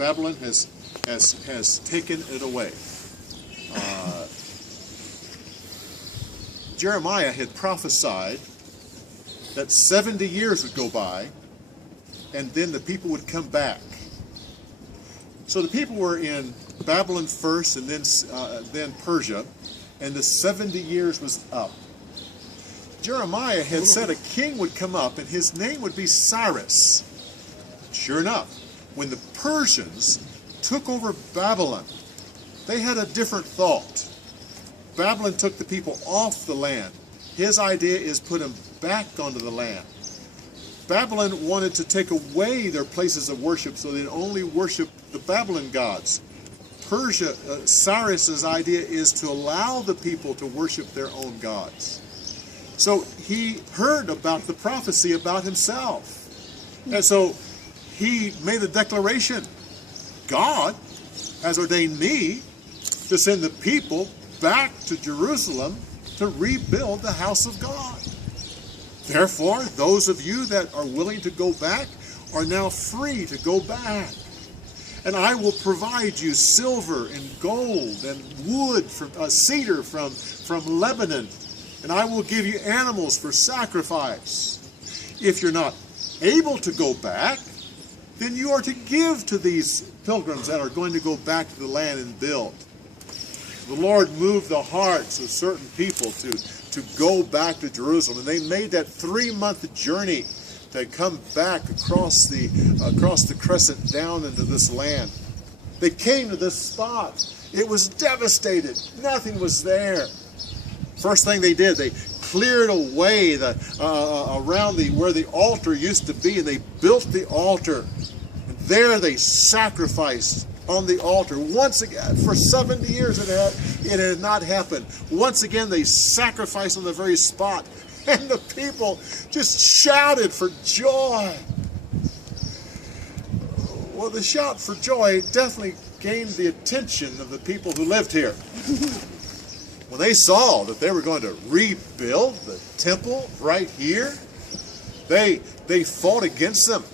Babylon has taken it away. Jeremiah had prophesied that 70 years would go by, and then the people would come back. So the people were in Babylon first, and then Persia, and the 70 years was up. Jeremiah had said a king would come up, and his name would be Cyrus. Sure enough, when the Persians took over Babylon, they had a different thought. Babylon took the people off the land. His idea is put them back onto the land. Babylon wanted to take away their places of worship so they'd only worship the Babylon gods. Cyrus's idea is to allow the people to worship their own gods. So he heard about the prophecy about himself. And so he made a declaration. God has ordained me to send the people back to Jerusalem to rebuild the house of God. Therefore, those of you that are willing to go back are now free to go back. And I will provide you silver and gold and wood, from cedar from Lebanon. And I will give you animals for sacrifice. If you're not able to go back, then you are to give to these pilgrims that are going to go back to the land and build. The Lord moved the hearts of certain people to go back to Jerusalem, and they made that 3-month journey to come back across the crescent down into this land. They came to this spot. It was devastated. Nothing was there. First thing they did, they cleared away around where the altar used to be, and they built the altar. And there they sacrificed on the altar. Once again, for 70 years it had not happened. Once again, they sacrificed on the very spot, and the people just shouted for joy. Well, the shout for joy definitely gained the attention of the people who lived here. When they saw that they were going to rebuild the temple right here, they fought against them.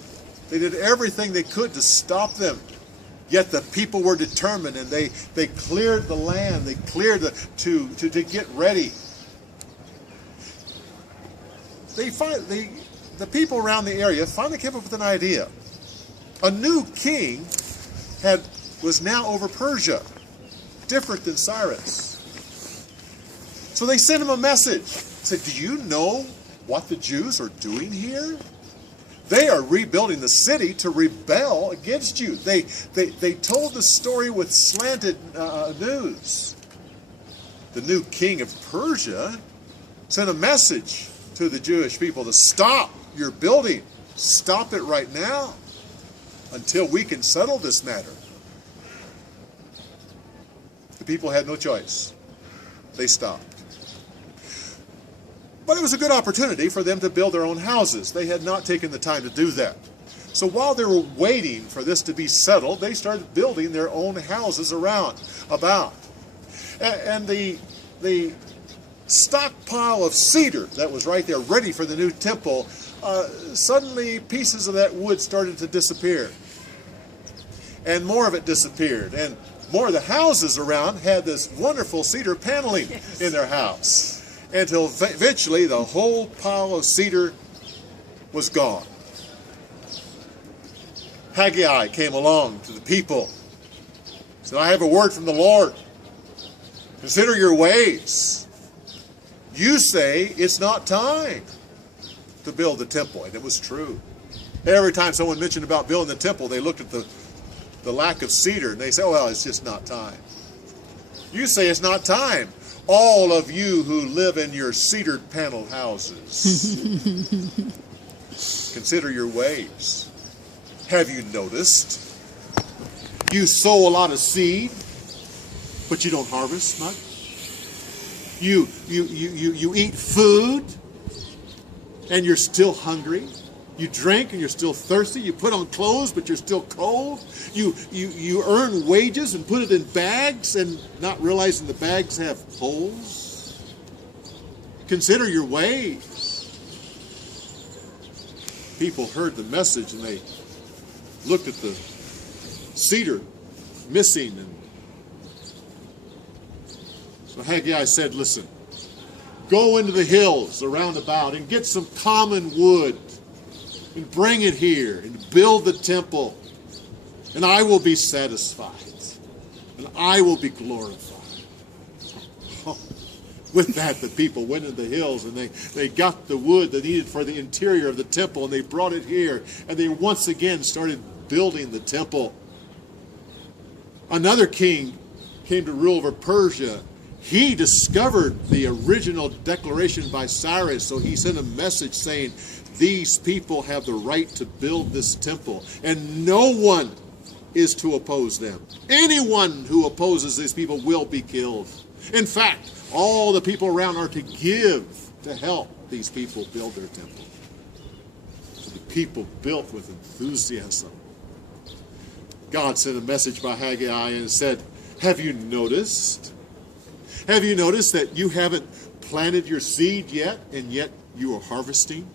They did everything they could to stop them. Yet the people were determined, and they cleared the land. They cleared to get ready. The people around the area finally came up with an idea. A new king was now over Persia, different than Cyrus. So they sent him a message. Said, "Do you know what the Jews are doing here? They are rebuilding the city to rebel against you." They told the story with slanted news. The new king of Persia sent a message to the Jewish people to stop your building. Stop it right now until we can settle this matter. The people had no choice. They stopped. But it was a good opportunity for them to build their own houses. They had not taken the time to do that. So while they were waiting for this to be settled, they started building their own houses about. And the stockpile of cedar that was right there ready for the new temple, suddenly pieces of that wood started to disappear. And more of it disappeared. And more of the houses around had this wonderful cedar paneling in their house. Until eventually the whole pile of cedar was gone. Haggai came along to the people. He said, "I have a word from the Lord. Consider your ways. You say it's not time to build the temple." And it was true. Every time someone mentioned about building the temple, they looked at the lack of cedar and they say, "Oh, well, it's just not time." You say it's not time. All of you who live in your cedared panel houses, consider your ways. Have you noticed? You sow a lot of seed, but you don't harvest much. You eat food, and you're still hungry. You drink and you're still thirsty. You put on clothes, but you're still cold. You earn wages and put it in bags, and not realizing the bags have holes. Consider your ways. People heard the message, and they looked at the cedar missing. And so Haggai said, listen, go into the hills around about and get some common wood and bring it here and build the temple, and I will be satisfied and I will be glorified. With that, the people went into the hills and they got the wood they needed for the interior of the temple, and they brought it here, and they once again started building the temple. Another king came to rule over Persia. He discovered the original declaration by Cyrus, so he sent a message saying, these people have the right to build this temple, and no one is to oppose them. Anyone who opposes these people will be killed. In fact, all the people around are to give to help these people build their temple. So the people built with enthusiasm. God sent a message by Haggai and said, have you noticed? Have you noticed that you haven't planted your seed yet, and yet you are harvesting?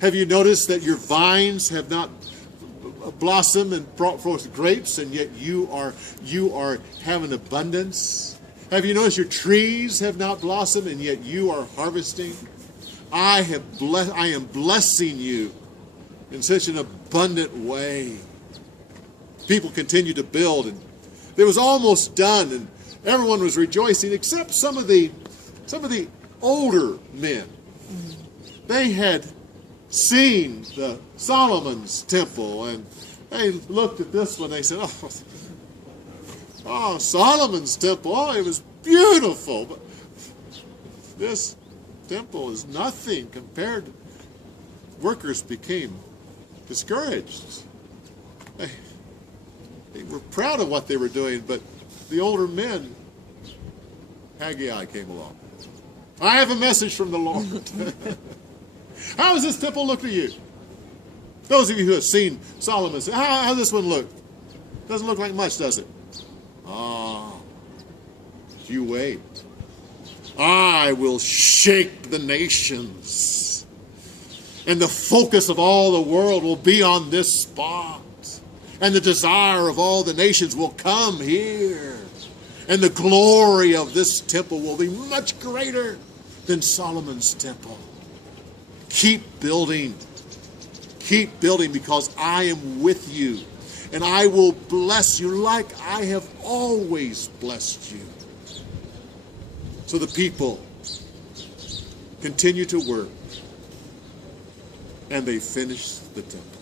Have you noticed that your vines have not blossomed and brought forth grapes, and yet you are having abundance? Have you noticed your trees have not blossomed, and yet you are harvesting? I am blessing you in such an abundant way. People continued to build, and it was almost done, and everyone was rejoicing except some of the older men. They had seen the Solomon's temple, and they looked at this one. They said, "Oh, Solomon's temple! Oh, it was beautiful, but this temple is nothing compared." Workers became discouraged. They were proud of what they were doing, but the older men, Haggai came along. I have a message from the Lord. How does this temple look to you? Those of you who have seen Solomon, say, how does this one look? Doesn't look like much, does it? You wait. I will shake the nations, and the focus of all the world will be on this spot, and the desire of all the nations will come here, and the glory of this temple will be much greater than Solomon's temple. Keep building, because I am with you, and I will bless you like I have always blessed you. So the people continue to work, and they finished the temple.